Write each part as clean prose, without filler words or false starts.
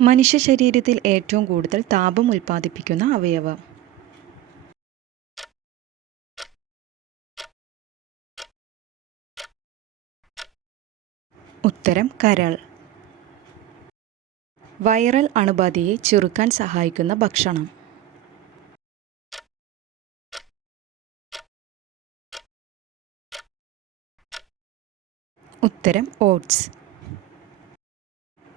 മനുഷ്യ ശരീരത്തിൽ ഏറ്റവും കൂടുതൽ താപം ഉൽപ്പാദിപ്പിക്കുന്ന അവയവം? ഉത്തരം കരൾ. വൈറൽ അണുബാധയെ ചെറുക്കാൻ സഹായിക്കുന്ന ഭക്ഷണം? ഉത്തരം ഓട്സ്.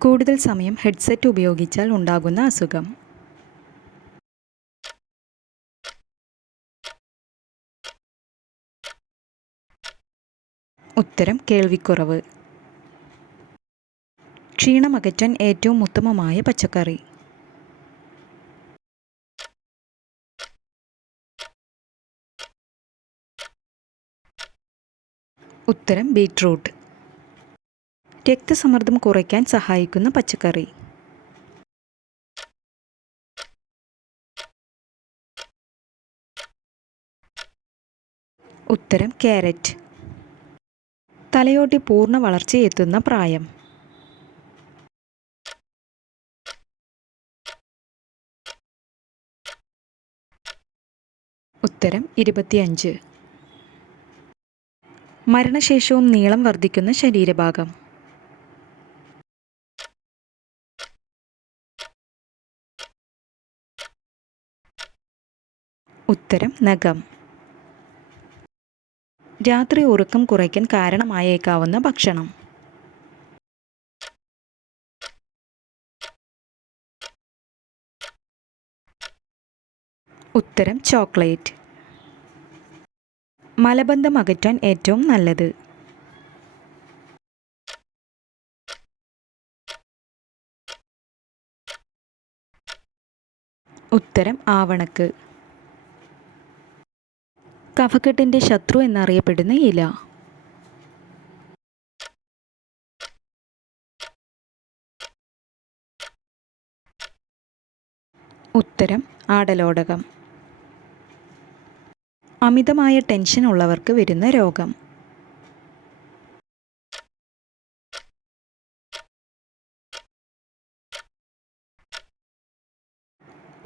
കൂടുതൽ സമയം ഹെഡ്സെറ്റ് ഉപയോഗിച്ചാൽ ഉണ്ടാകുന്ന അസുഖം? ഉത്തരം കേൾവിക്കുറവ്. ക്ഷീണമകറ്റാൻ ഏറ്റവും ഉത്തമമായ പച്ചക്കറി? ഉത്തരം ബീറ്റ്റൂട്ട്. രക്തസമ്മർദ്ദം കുറയ്ക്കാൻ സഹായിക്കുന്ന പച്ചക്കറി? ഉത്തരം ക്യാരറ്റ്. തലയോട്ടി പൂർണ്ണ വളർച്ചയെത്തുന്ന പ്രായം? ഉത്തരം 25. മരണശേഷവും നീളം വർദ്ധിക്കുന്ന ശരീരഭാഗം? ഉത്തരം നഖം. രാത്രി ഉറക്കം കുറയ്ക്കാൻ കാരണമായേക്കാവുന്ന ഭക്ഷണം? ഉത്തരം ചോക്ലേറ്റ്. മലബന്ധം അകറ്റാൻ ഏറ്റവും നല്ലത്? ഉത്തരം ആവണക്ക്. കഫക്കെട്ടിൻ്റെ ശത്രു എന്നറിയപ്പെടുന്ന ഇല? ഉത്തരം ആടലോടകം. അമിതമായ ടെൻഷൻ ഉള്ളവർക്ക് വരുന്ന രോഗം?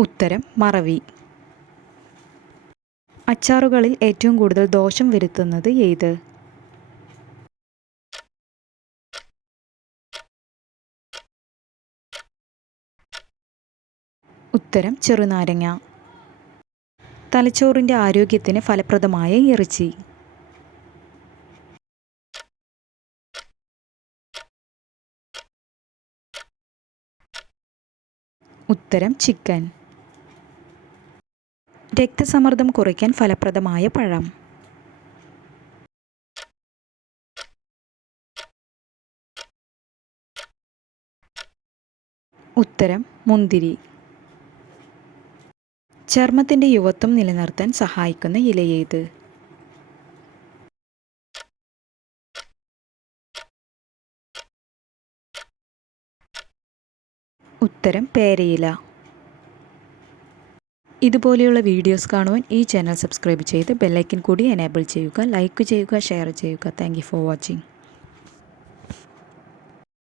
ഉത്തരം മറവി. അച്ചാറുകളിൽ ഏറ്റവും കൂടുതൽ ദോഷം വരുത്തുന്നത് ഏത്? ഉത്തരം ചെറുനാരങ്ങ. തലച്ചോറിൻ്റെ ആരോഗ്യത്തിന് ഫലപ്രദമായ ഇറച്ചി? ഉത്തരം ചിക്കൻ. രക്തസമ്മർദ്ദം കുറയ്ക്കാൻ ഫലപ്രദമായ പഴം? ഉത്തരം മുന്തിരി. ചർമ്മത്തിൻ്റെ യുവത്വം നിലനിർത്താൻ സഹായിക്കുന്ന ഇലയേത്? ഉത്തരം പേരയില. ഇതുപോലെയുള്ള വീഡിയോസ് കാണുവാൻ ഈ ചാനൽ സബ്സ്ക്രൈബ് ചെയ്ത് ബെല്ലൈക്കൻ കൂടി എനേബിൾ ചെയ്യുക. ലൈക്ക് ചെയ്യുക, ഷെയർ ചെയ്യുക. Thank you for watching.